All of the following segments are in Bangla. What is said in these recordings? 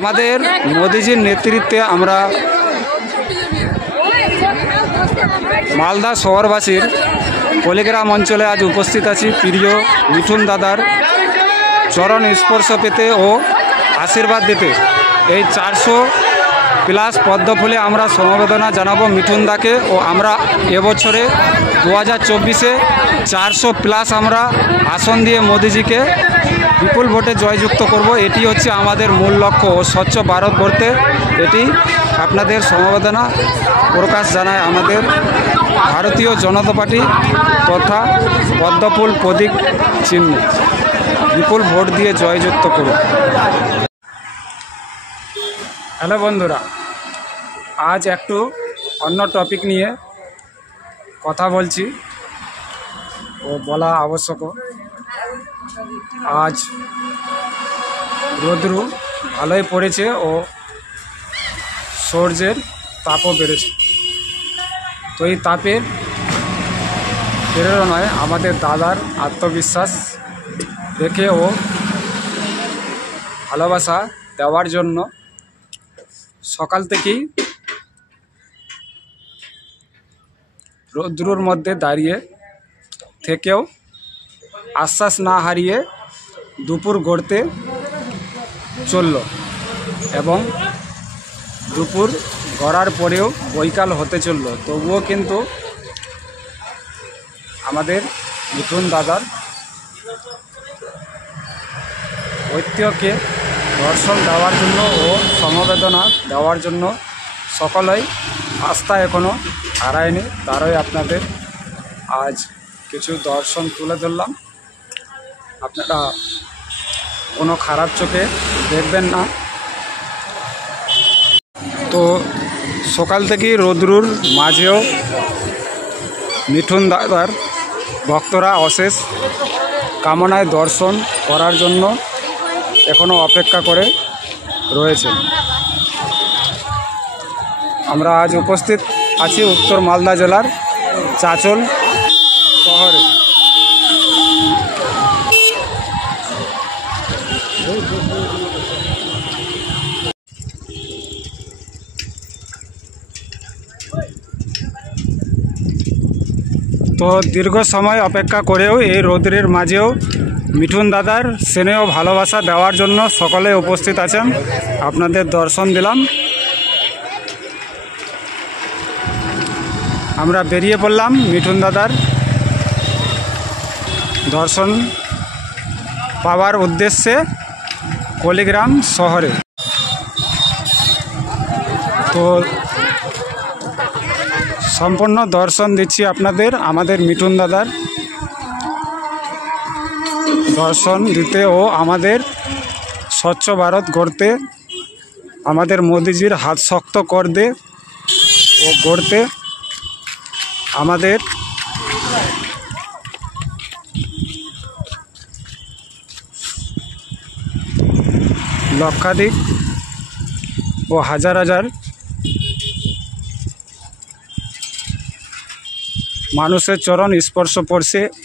আমাদের মোদিজির নেতৃত্বে আমরা মালদা শহরবাসীর পলিগ্রাম অঞ্চলে আজ উপস্থিত আছি প্রিয় মিঠুন দাদার চরণ স্পর্শ পেতে ও আশীর্বাদ দিতে। এই 400+ পদ্মফুলে আমরা সমবেদনা জানাবো মিঠুন দাকে ও আমরা এবছরে 2024-এ 400+ আমরা আসন দিয়ে মোদিজিকে বিপুল ভোটে জয়যুক্ত করব। এটি হচ্ছে আমাদের মূল লক্ষ্য ও স্বচ্ছ ভারত গড়তে এটি আপনাদের সমবেদনা প্রকাশ জানায় আমাদের ভারতীয় জনতা পার্টি তথা পদ্মফুল প্রতীক চিহ্ন বিপুল ভোট দিয়ে জয়যুক্ত করুন। হ্যালো বন্ধুরা, আজ একটু অন্য টপিক নিয়ে কথা বলছি ও বলা আবশ্যক। আজ রোদ্রু ভালোই পড়েছে ও সূর্যের তাপও বেড়েছে। তো এই তাপের প্রেরণায় আমাদের দাদার আত্মবিশ্বাস দেখে ও ভালোবাসা দেওয়ার জন্য সকাল থেকেই রৌদ্রুর মধ্যে দাঁড়িয়ে থেকেও আশ্বাস না হারিয়ে দুপুর গড়তে চলল এবং দুপুর গড়ার পরেও বৈকাল হতে চলল, তবুও কিন্তু আমাদের মিঠুন দাদার ঐতিহ্যকে দর্শন দেওয়ার জন্য ও সমবেদনা দেওয়ার জন্য সকলেই আস্থা এখনও হারায়নি। তারই আপনাদের আজ কিছু দর্শন তুলে ধরলাম। আপনারা কোনো খারাপ চোখে দেখবেন না। তো সকাল থেকেই রৌদ্রুর মাঝেও মিঠুন দাদার ভক্তরা অশেষ কামনায় দর্শন করার জন্য এখনও অপেক্ষা করে রয়েছে। আমরা আজ উপস্থিত আছি উত্তর মালদা জেলার চাঁচল শহরে। তো দীর্ঘ সময় অপেক্ষা করেও এই রৌদ্রের মাঝেও মিঠুন দাদার স্নেহ ভালোবাসা দেওয়ার জন্য সকলে উপস্থিত আছেন। আপনাদের দর্শন দিলাম। আমরা বেরিয়ে পড়লাম মিঠুন দাদার দর্শন পাওয়ার উদ্দেশ্যে পলিগ্রাম শহরে। তো সম্পূর্ণ দর্শন দিচ্ছি আপনাদের আমাদের মিঠুন দাদার দর্শন দিতে ও আমাদের স্বচ্ছ ভারত গড়তে আমাদের মোদিজির হাত শক্ত করতে ও গড়তে আমাদের লক্ষাধিক ও হাজার হাজার মানুষের চরণ স্পর্শ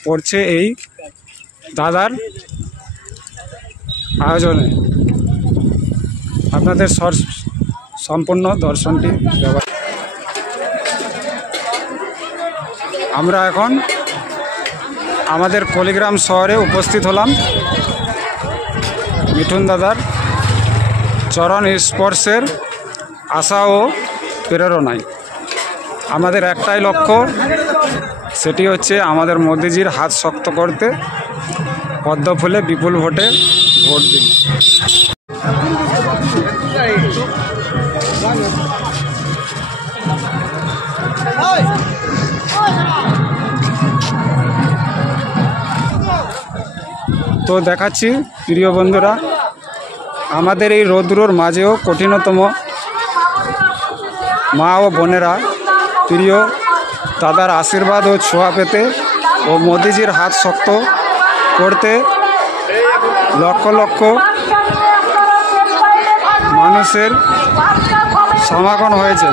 পড়ছে এই দাদার আয়োজনে। আপনাদের সম্পূর্ণ দর্শনটি দেওয়া। আমরা এখন আমাদের পলিগ্রাম শহরে উপস্থিত হলাম মিঠুন দাদার চরণ স্পর্শের আশা ও প্রেরণায়। আমাদের একটাই লক্ষ্য, সেটি হচ্ছে আমাদের মোদিজির হাত শক্ত করতে পদ্মফুলে বিপুল ভোটে ভোট দিন। তো দেখাচ্ছি প্রিয় বন্ধুরা, আমাদের এই রৌদ্রুর মাঝেও কঠিনতম মা ও বোনেরা প্রিয় দাদার আশীর্বাদ ও ছোঁয়া পেতে ও মোদিজির হাত শক্ত করতে লক্ষ লক্ষ মানুষের সমাগম হয়েছে।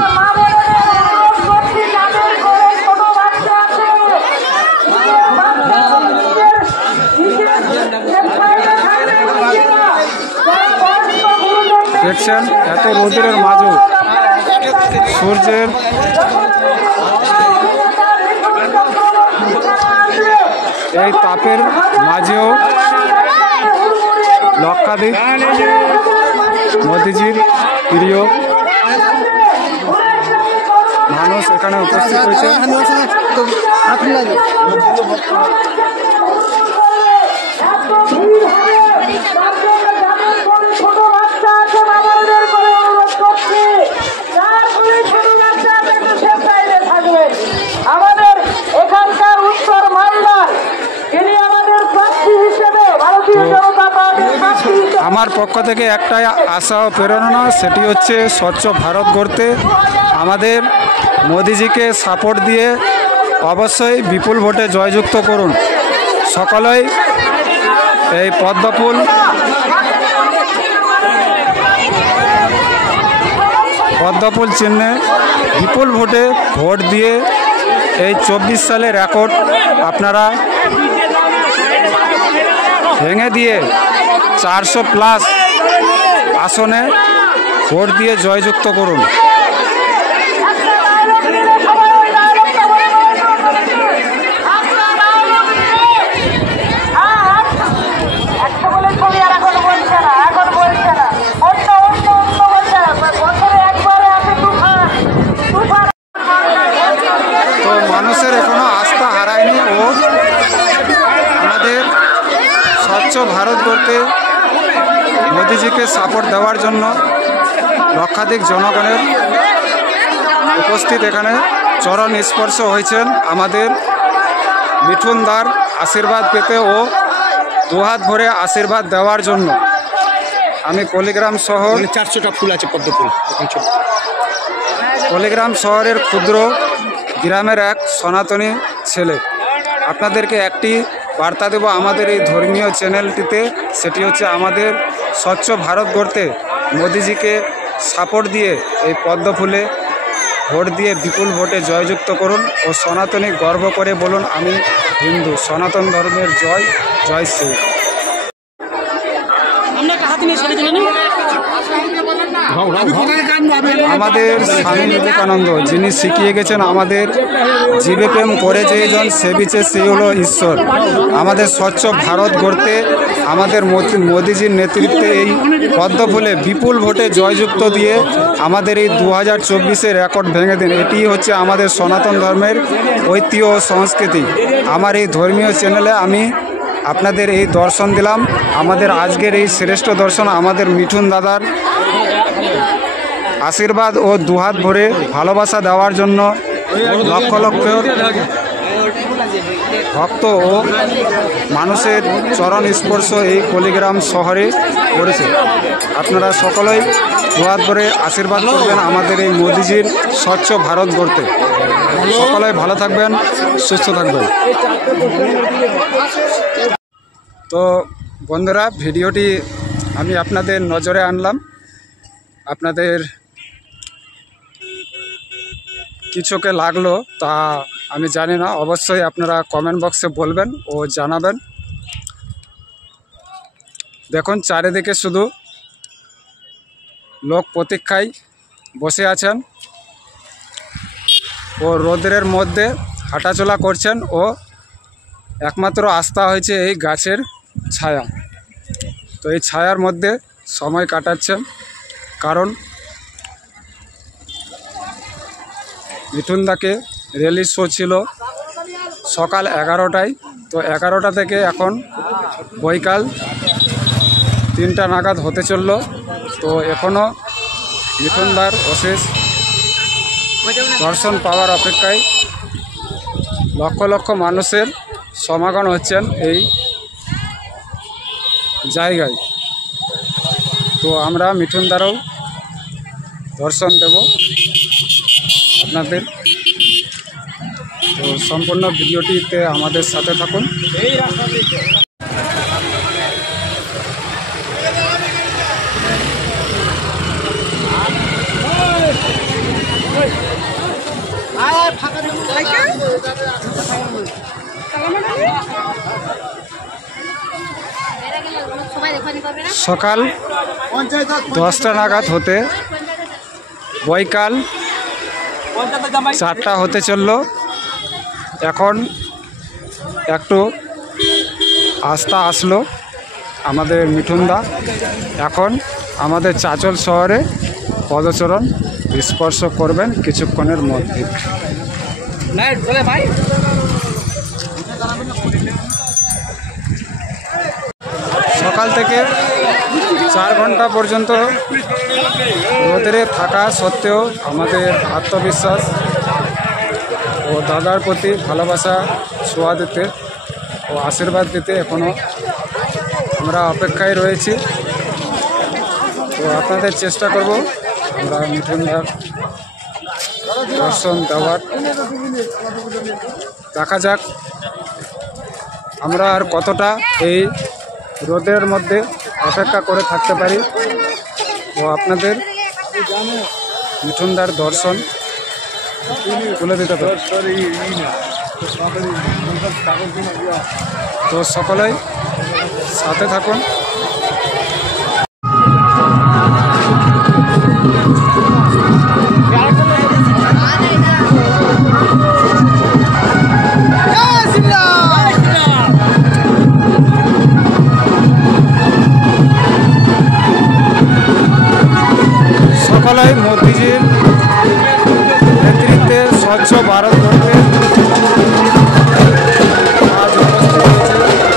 দেখছেন এত রোদের মাঝেও সূর্যের এই তাপের মাঝেও লক্ষাধিক মোদিজির প্রিয় মানুষ এখানে উপস্থিত হয়েছে। আমাদের এখানকার উত্তর মালদার যিনি আমাদের প্রার্থী হিসেবে ভারতীয় জনতা পার্টির প্রার্থী হিসেবে আমার পক্ষ থেকে একটাই আশা ও প্রেরণা, সেটি হচ্ছে স্বচ্ছ ভারত গড়তে আমাদের মোদিজিকে সাপোর্ট দিয়ে অবশ্যই বিপুল ভোটে জয়যুক্ত করুন। সকলেই এই পদ্মফুল চিহ্নে বিপুল ভোটে ভোট দিয়ে এই 24 সালের রেকর্ড আপনারা ভেঙে দিয়ে 400+ আসনে ভোট দিয়ে জয়যুক্ত করুন। তো মানুষের এখনো আস্থা হারায়নি ও আমাদের স্বচ্ছ ভারত গড়তে মোদিজিকে সাপোর্ট দেওয়ার জন্য লক্ষাধিক জনগণের উপস্থিত এখানে চরণ স্পর্শ হয়েছেন আমাদের মিঠুনদার আশীর্বাদ পেতে ও দুহাত ভরে আশীর্বাদ দেওয়ার জন্য। আমি পল্লীগ্রাম শহর 400টা ফুল আছে পদ্ম ফুল। পল্লীগ্রাম শহরের ক্ষুদ্র গ্রামের এক সনাতনী ছেলে। আপনাদেরকে একটি বার্তা দেব আমাদের এই ধর্মীয় চ্যানেলটিতে, সেটি হচ্ছে আমাদের স্বচ্ছ ভারত গড়তে মোদিজিকে সাপোর্ট দিয়ে এই পদ্ম ফুলে ভোট দিয়ে বিপুল ভোটে জয়যুক্ত করুন ও সনাতনী গর্ব করে বলুন আমি হিন্দু, সনাতন ধর্মের জয় জয় শ্রী। আমাদের স্বামী বিবেকানন্দ যিনি শিখিয়ে গেছেন আমাদের জীবে প্রেম করে যেজন সে বিচে সেই হলো ঈশ্বর। আমাদের স্বচ্ছ ভারত গড়তে আমাদের মোদিজির নেতৃত্বে এই পদ্ম ফুলে বিপুল ভোটে জয়যুক্ত দিয়ে আমাদের এই 2024-এর রেকর্ড ভেঙে দিন। এটি হচ্ছে আমাদের সনাতন ধর্মের ঐতিহ্য ও সংস্কৃতি। আমার এই ধর্মীয় চ্যানেলে আমি আপনাদের এই দর্শন দিলাম। আমাদের আজকের এই শ্রেষ্ঠ দর্শন আমাদের মিঠুন দাদার আশীর্বাদ ও দুহাত ভরে ভালোবাসা দেওয়ার জন্য লক্ষ লক্ষ ভক্ত ও মানুষের চরণ স্পর্শ এই পল্লীগ্রাম শহরে করেছে। আপনারা সকলেই দুহাত ভরে আশীর্বাদ করবেন আমাদের এই মোদিজির স্বচ্ছ ভারত গড়তে। সকলেই ভালো থাকবেন, সুস্থ থাকবেন। তো বন্ধুরা, ভিডিওটি আমি আপনাদের নজরে আনলাম। আপনাদের কিছুকে লাগলো তা আমি জানি না, অবশ্যই আপনারা কমেন্ট বক্সে বলবেন ও জানাবেন। দেখুন চারিদিকে শুধু লোক প্রতীক্ষায় বসে আছেন ও রোদের মধ্যে হাঁটাচলা করছেন ও একমাত্র আস্থা হয়েছে এই গাছের ছায়া। তো এই ছায়ার মধ্যে সময় কাটাচ্ছেন, কারণ মিঠুনদাকে র্যালি শো ছিল সকাল 11টায়। তো 11টা থেকে এখন বৈকাল 3টা নাগাদ হতে চলল। তো এখনও মিঠুনদার অশেষ দর্শন পাওয়ার অপেক্ষায় লক্ষ লক্ষ মানুষের সমাগম হচ্ছেন এই জায়গায়। তো আমরা মিঠুনদারও দর্শন দেব আপনাদের। তো সম্পূর্ণ ভিডিওটিতে আমাদের সাথে থাকুন। সকাল 10টা নাগাদ হতে বৈকাল 4টা হতে চললো। এখন একটু আস্থা আসলো আমাদের মিঠুনদা এখন আমাদের চাঁচল শহরে পদচরণ স্পর্শ করবেন কিছুক্ষণের মধ্যে। সকাল থেকে 4 ঘন্টা পর্যন্ত রোদে থাকা সত্ত্বেও আমাদের আত্মবিশ্বাস ও দাদার প্রতি ভালোবাসা ছোঁয়া দিতে ও আশীর্বাদ দিতে এখনও আমরা অপেক্ষায় রয়েছি। তো আপনাদের চেষ্টা করব আমরা মিঠুনদার দর্শন দেওয়ার। দেখা যাক আমরা আর কতটা এই রোদের মধ্যে অপেক্ষা করে থাকতে পারি ও আপনাদের মিঠুনদার দর্শন তুলে দিতে পারি। তো সকলেই সাথে থাকুন। সকলেই মোদিজির নেতৃত্বে স্বচ্ছ ভারত গড়তে আজ উপস্থিত হয়েছে।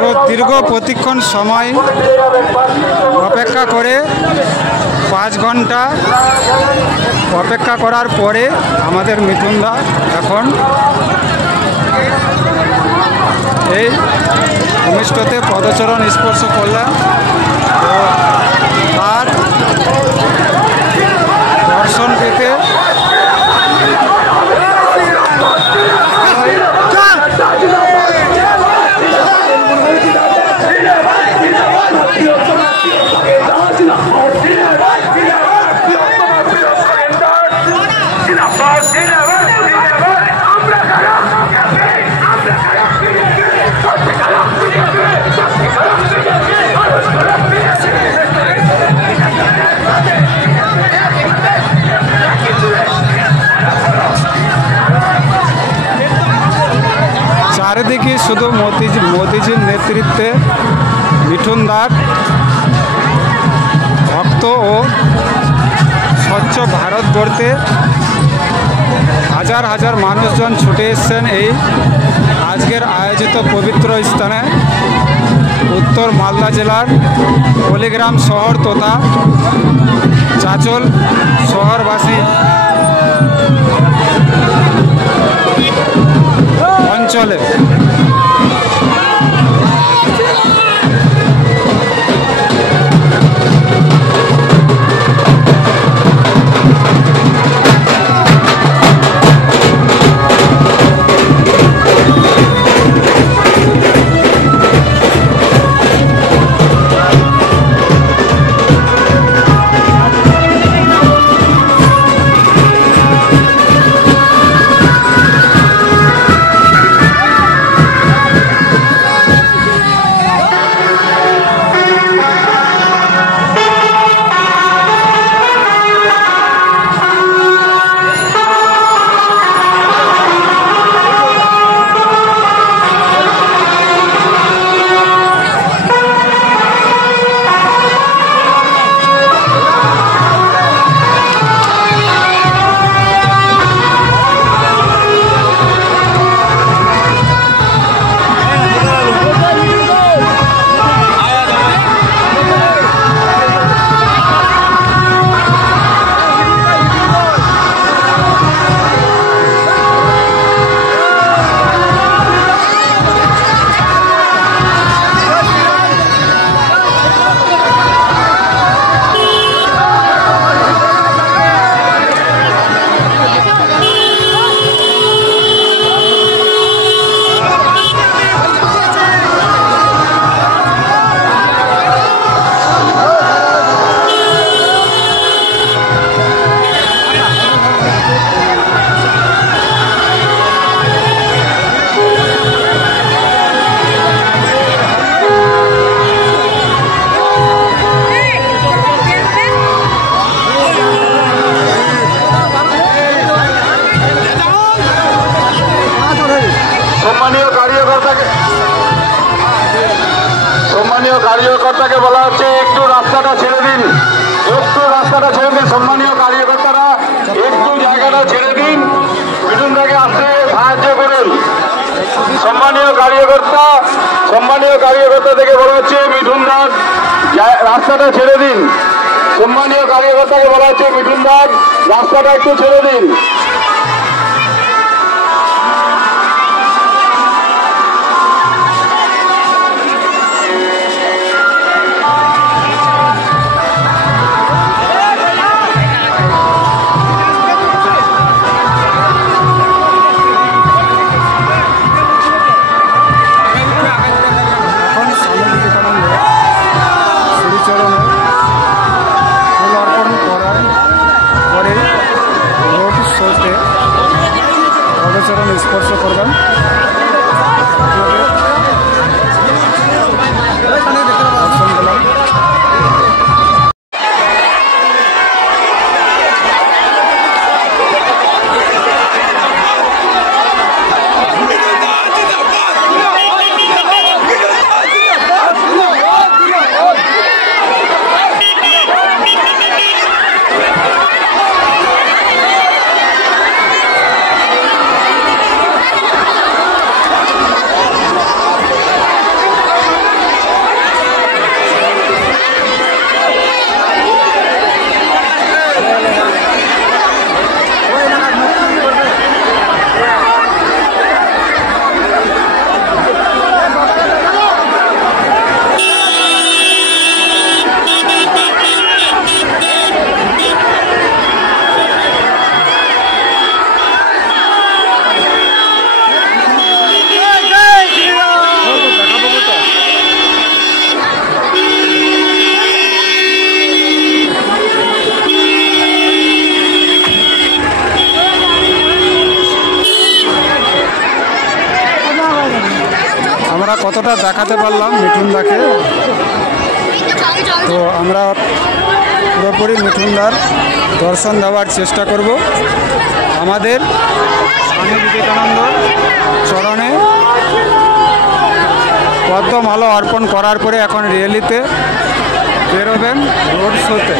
তো দীর্ঘ প্রতিক্ষণ সময় অপেক্ষা করে 5 ঘন্টা অপেক্ষা করার পরে আমাদের মিঠুনদা এখন এই ভূমিষ্ঠতে পদচরণ স্পর্শ করলেন। তো তার দর্শন পেতে পেতে মিঠুন দার ভক্ত ও স্বচ্ছ ভারত গড়তে হাজার হাজার মানুষজন ছুটে এসছেন এই আজকের আয়োজিত পবিত্র স্থানে উত্তর মালদা জেলার পল্লীগ্রাম শহর তথা চাঁচল শহরবাসী অঞ্চলে সম্মানীয় কার্যকর্তাকে বলা হচ্ছে একটু রাস্তাটা ছেড়ে দিন, সম্মানীয় কার্যকর্তারা একটু জায়গাটা ছেড়ে দিন, মিঠুনদাকে আসতে সাহায্য করুন। সম্মানীয় কার্যকর্তা থেকে বলা হচ্ছে মিঠুনদার রাস্তাটা ছেড়ে দিন। সম্মানীয় কার্যকর্তাকে বলা হচ্ছে মিঠুনদার রাস্তাটা একটু ছেড়ে দিন। স্পর্শ করবেন। আমরা কতটা দেখাতে পারলাম মিঠুনদাকে, তো আমরা পুরোপুরি মিঠুনদার দর্শন দেওয়ার চেষ্টা করব। আমাদের স্বামী বিবেকানন্দ চরণে পদ্মমালা অর্পণ করার পরে এখন র্যালিতে বেরোবেন রোড শোতে।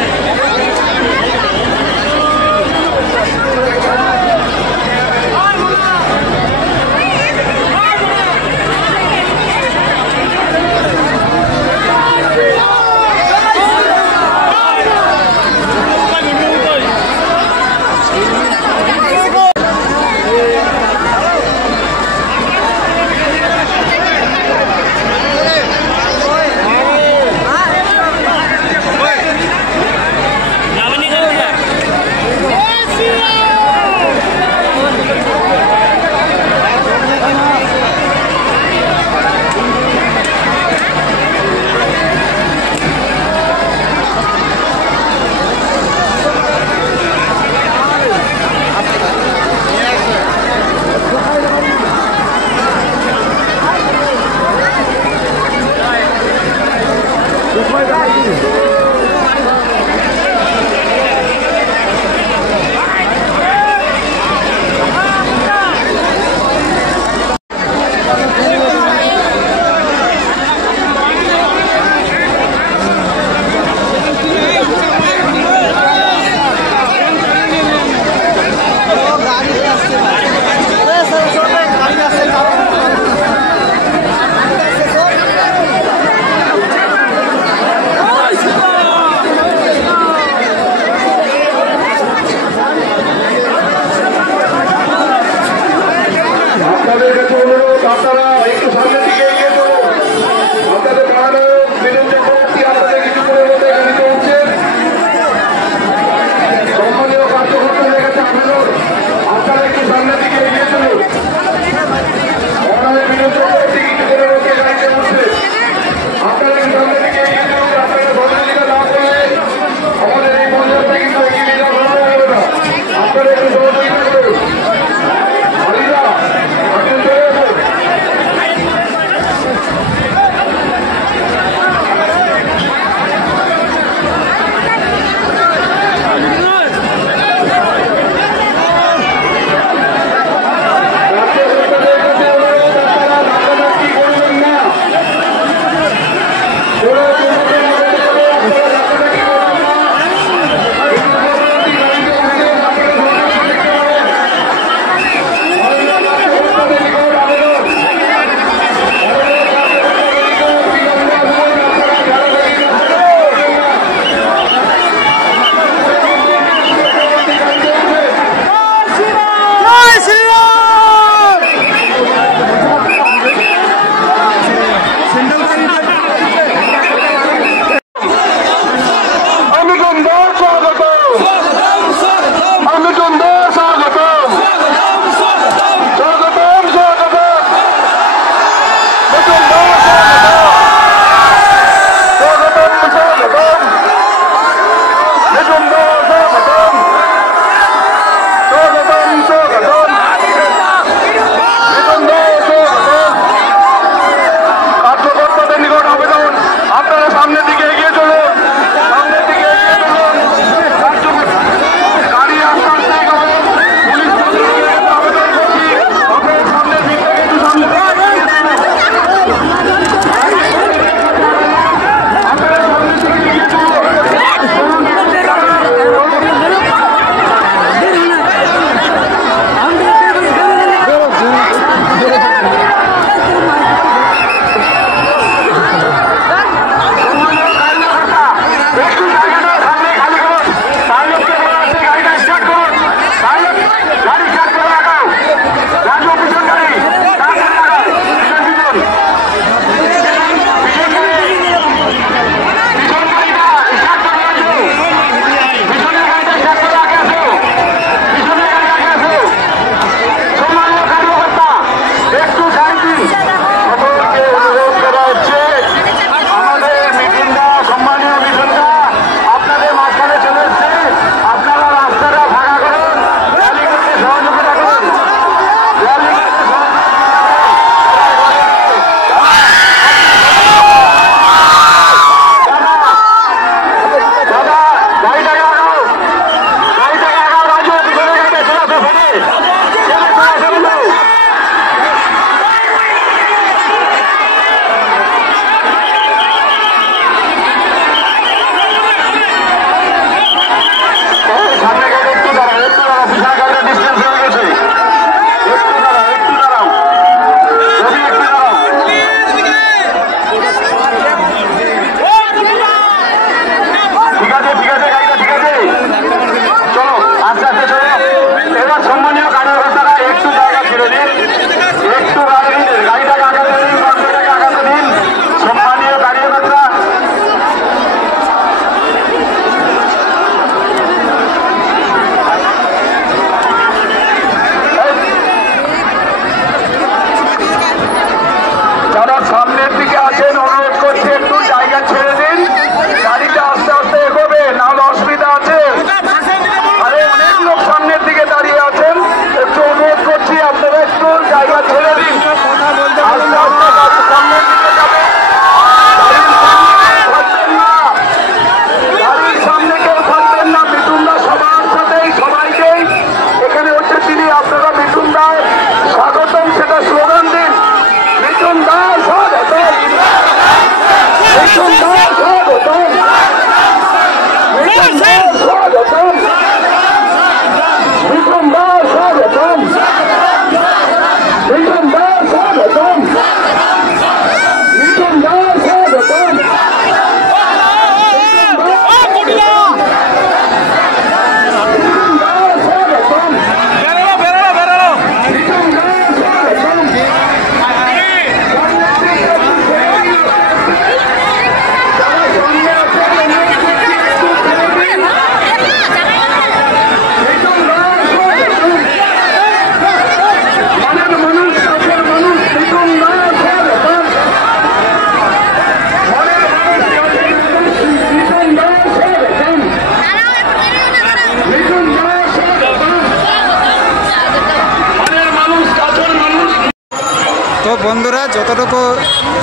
তো বন্ধুরা, যতটুকু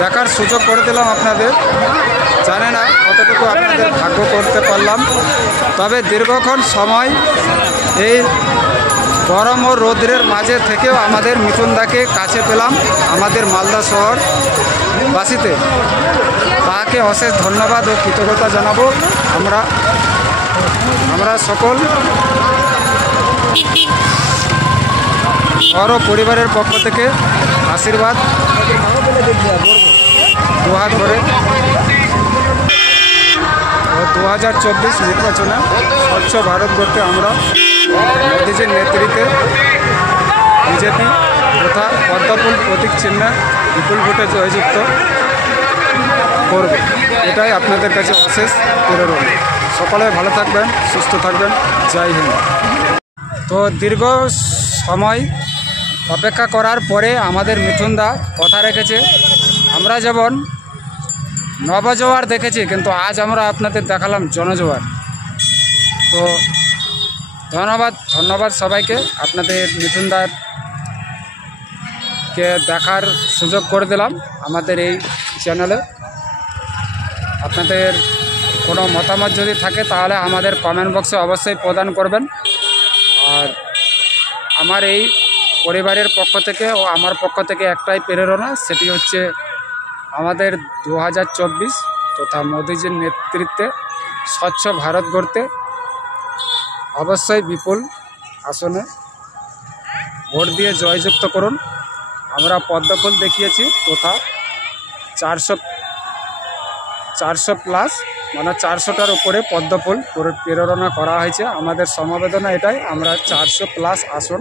দেখার সুযোগ করে দিলাম আপনাদের, জানে না কতটুকু আপনাদের ভাগ্য করতে পারলাম। তবে দীর্ঘক্ষণ সময় এই গরম ও রৌদ্রের মাঝে থেকেও আমাদের মিঠুনদাকে কাছে পেলাম আমাদের মালদা শহর বাসীতে। তাকে অশেষ ধন্যবাদ ও কৃতজ্ঞতা জানাবো আমরা সকল और परिवारेर पक्ष থেকে आशीर्वाद दुहात করে 2024 নির্বাচনে স্বচ্ছ ভারত গড়তে আমরা মোদীজির নেতৃত্বে বিজেপি তথা পদ্মফুল প্রতীক চিহ্নে বিপুল ভোটে জয়যুক্ত করব। এটাই আপনাদের কাছে অশেষ প্রেরণা। সকলে ভালো থাকবেন, সুস্থ থাকবেন। জয় হিন্দ। তো দীর্ঘ সময় অপেক্ষা করার পরে আমাদের মিঠুনদা কথা রেখেছে। আমরা যেমন নবজোয়ার দেখেছি, কিন্তু আজ আমরা আপনাদের দেখালাম জনজোয়ার। তো ধন্যবাদ সবাইকে। আপনাদের মিঠুনদাকে দেখার সুযোগ করে দিলাম আমাদের এই চ্যানেলে। আপনাদের কোনো মতামত যদি থাকে তাহলে আমাদের কমেন্ট বক্সে অবশ্যই প্রদান করবেন। আর আমার এই পরিবারের পক্ষ থেকে ও আমার পক্ষ থেকে একটাই প্রেরণা, সেটি হচ্ছে আমাদের 2024 তথা মোদীজির নেতৃত্বে স্বচ্ছ ভারত গড়তে অবশ্যই বিপুল আসনে ভোট দিয়ে জয়যুক্ত করুন। আমরা পদ্মফুল দেখিয়েছি তথা 400 প্লাস মানে 400টার উপরে পদ্মফুল প্রেরণা করা হয়েছে। আমাদের সমবেদনা এটাই, আমরা 400 প্লাস আসন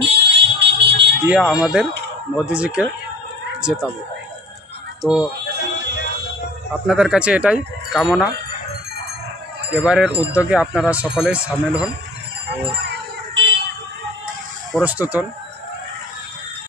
দিয়ে আমাদের মোদিজিকে জেতাবো। তো আপনাদের কাছে এটাই কামনা, এবারের উদ্যোগে আপনারা সকলেই সামিল হন ও প্রস্তুত হন।